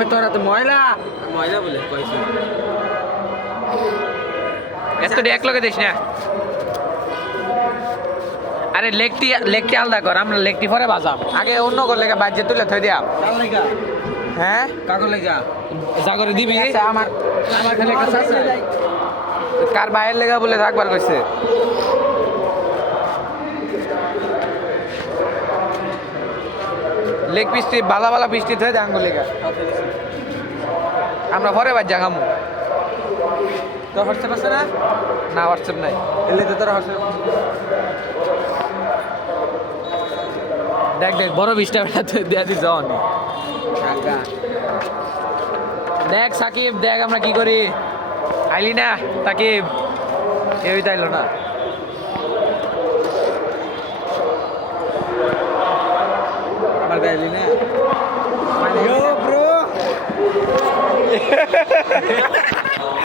আবে তোরা তো ময়লা ময়লা বলে কইছি এত এক লগে দিস না আরে লেকটি আলাদা কর আমরা লেকটি পরে বাজাম আগে অন্য করলে বাজে তুলে থই দিয়াম কাল লাগা হ্যাঁ কাগজ লাগা জাগরে দিবি আমার আমার খালি কাছে আছে কার বাইরের লেগা বলে থাকবার কইছে লেগ পিসটি বালা বালা পিসটি থই দে আঙ্গুল লেগা আমরা পরে বাজ জাগামু তো হোয়াটসঅ্যাপ আছে না না হোয়াটসঅ্যাপ নাই এলে তো তোরা হোয়াটসঅ্যাপ দেখ দেখ বড় বিশটা দেয়া দিস অনি টাকা দেখ সাকিব দেখ আমরা কি করি আইলি না সাকিব কেউই তাইলো না আমার গাইলি না ব্রো